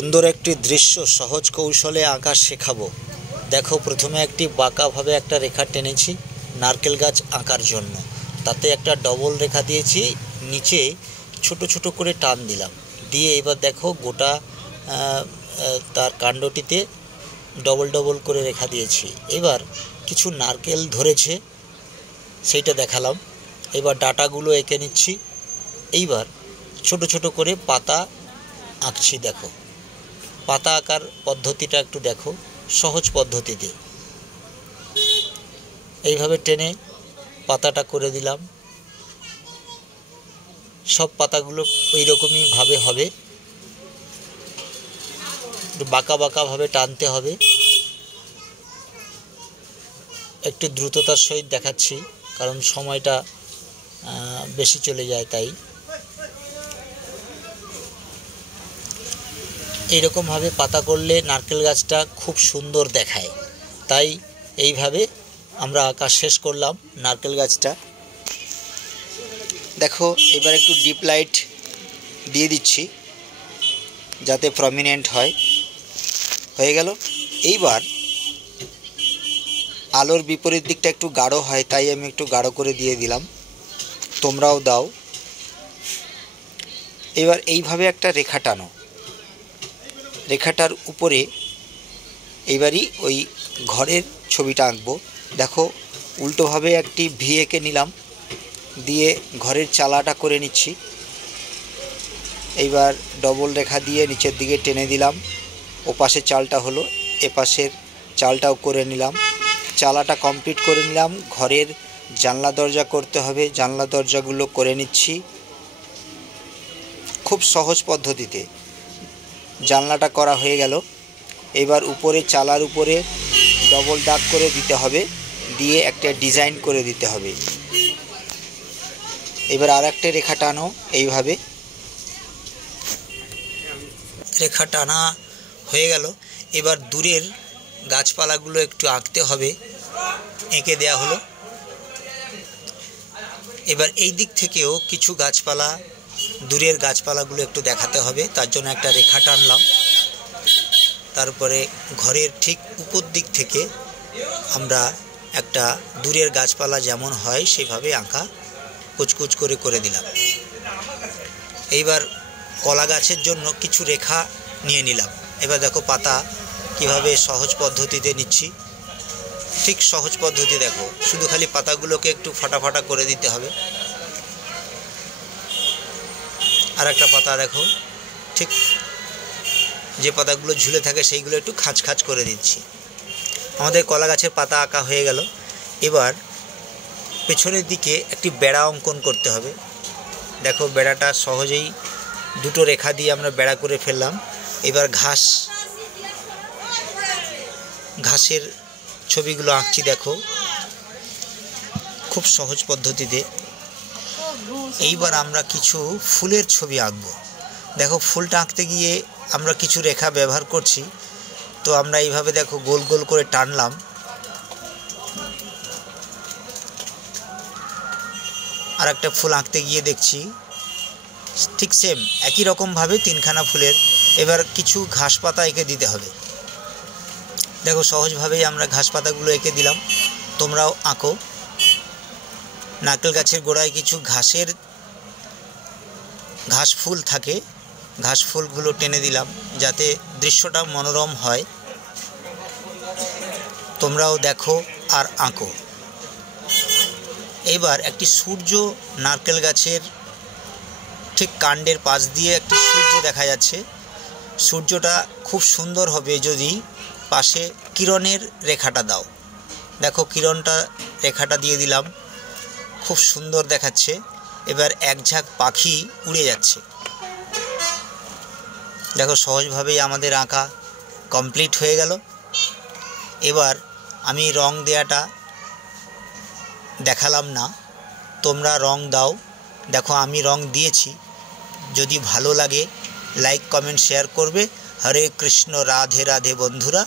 সুন্দর একটি দৃশ্য সহজ কৌশলে আঁকা শেখাবো। দেখো, প্রথমে একটি বাঁকাভাবে একটা রেখা টেনেছি নারকেল গাছ আঁকার জন্য। তাতে একটা ডবল রেখা দিয়েছি, নিচে ছোট ছোট করে টান দিলাম, দিয়ে এবার দেখো গোটা তার কাণ্ডটিতে ডবল ডবল করে রেখা দিয়েছি। এবার কিছু নারকেল ধরেছে সেইটা দেখালাম। এবার ডাটাগুলো এঁকে নিচ্ছি। এইবার ছোট ছোট করে পাতা আঁকছি। দেখো, পাতা আঁকার পদ্ধতিটা একটু দেখো, সহজ পদ্ধতিতে এইভাবে টেনে পাতাটা করে দিলাম। সব পাতাগুলো এইরকমই ভাবে হবে, একটু বাঁকা বাঁকাভাবে টানতে হবে। একটু দ্রুততার সহিত দেখাচ্ছি কারণ সময়টা বেশি চলে যায়, তাই এইরকমভাবে পাতা করলে নারকেল গাছটা খুব সুন্দর দেখায়। তাই এইভাবে আমরা আঁকা শেষ করলাম নারকেল গাছটা। দেখো, এবার একটু ডিপ লাইট দিয়ে দিচ্ছি যাতে প্রমিনেন্ট হয়। হয়ে গেল। এইবার আলোর বিপরীত দিকটা একটু গাঢ় হয়, তাই আমি একটু গাঢ় করে দিয়ে দিলাম, তোমরাও দাও। এবার এইভাবে একটা রেখা টানো, রেখাটার উপরে এইবারই ওই ঘরের ছবিটা আঁকবো। দেখো, উল্টোভাবে একটি ভি এঁকে নিলাম, দিয়ে ঘরের চালাটা করে নিচ্ছি। এইবার ডবল রেখা দিয়ে নিচের দিকে টেনে দিলাম, ওপাশের চালটা হলো, এপাশের চালটাও করে নিলাম। চালাটা কমপ্লিট করে নিলাম। ঘরের জানলা দরজা করতে হবে, জানলা দরজাগুলো করে নিচ্ছি খুব সহজ পদ্ধতিতে। জানলাটা করা হয়ে গেল। এবার উপরে চালার উপরে ডবল দাগ করে দিতে হবে, দিয়ে একটা ডিজাইন করে দিতে হবে। এবার আর একটা রেখা টানো, এইভাবে রেখা টানা হয়ে গেল। এবার দূরের গাছপালাগুলো একটু আঁকতে হবে, এঁকে দেয়া হলো। এবার এই দিক থেকেও কিছু গাছপালা, দূরের গাছপালাগুলো একটু দেখাতে হবে, তার জন্য একটা রেখা টানলাম। তারপরে ঘরের ঠিক উপর দিক থেকে আমরা একটা দূরের গাছপালা যেমন হয় সেভাবে আঁকা কুচকুচ করে করে দিলাম। এইবার কলা গাছের জন্য কিছু রেখা নিয়ে নিলাম। এবার দেখো পাতা কিভাবে সহজ পদ্ধতিতে নিচ্ছি, ঠিক সহজ পদ্ধতি। দেখো, শুধু খালি পাতাগুলোকে একটু ফাটা ফাটা করে দিতে হবে। আর একটা পাতা দেখো, ঠিক যে পাতাগুলো ঝুলে থাকে সেইগুলো একটু খাঁচ খাঁচ করে দিচ্ছি। আমাদের কলা গাছের পাতা আঁকা হয়ে গেল। এবার পেছনের দিকে একটি বেড়া অঙ্কন করতে হবে। দেখো, বেড়াটা সহজেই দুটো রেখা দিয়ে আমরা বেড়া করে ফেললাম। এবার ঘাসের ছবিগুলো আঁকছি। দেখো, খুব সহজ পদ্ধতিতে। এইবার আমরা কিছু ফুলের ছবি আঁকব। দেখো, ফুলটা আঁকতে গিয়ে আমরা কিছু রেখা ব্যবহার করছি, তো আমরা এইভাবে দেখো গোল গোল করে টানলাম। আর একটা ফুল আঁকতে গিয়ে দেখছি ঠিক সেম একই রকমভাবে তিনখানা ফুলের। এবার কিছু ঘাস পাতা এঁকে দিতে হবে। দেখো, সহজভাবেই আমরা ঘাস পাতাগুলো এঁকে দিলাম, তোমরাও আঁকো। নারকেল গাছের গোড়ায় কিছু ঘাস ফুল থাকে, ঘাস ফুলগুলো টেনে দিলাম যাতে দৃশ্যটা মনোরম হয়। তোমরাও দেখো আর আঁকো। এবার একটি সূর্য, নারকেল গাছের ঠিক কাণ্ডের পাশ দিয়ে একটি সূর্য দেখা যাচ্ছে। সূর্যটা খুব সুন্দর হবে যদি পাশে কিরণের রেখাটা দাও। দেখো, রেখাটা দিয়ে দিলাম, খুব সুন্দর দেখাচ্ছে। এবার এক ঝাঁক পাখি উড়ে যাচ্ছে। দেখো, সহজভাবেই আমাদের আঁকা কমপ্লিট হয়ে গেল। এবার আমি রং দেওয়াটা দেখালাম না, তোমরা রং দাও। দেখো, আমি রং দিয়েছি। যদি ভালো লাগে লাইক কমেন্ট শেয়ার করবে। হরে কৃষ্ণ, রাধে রাধে বন্ধুরা।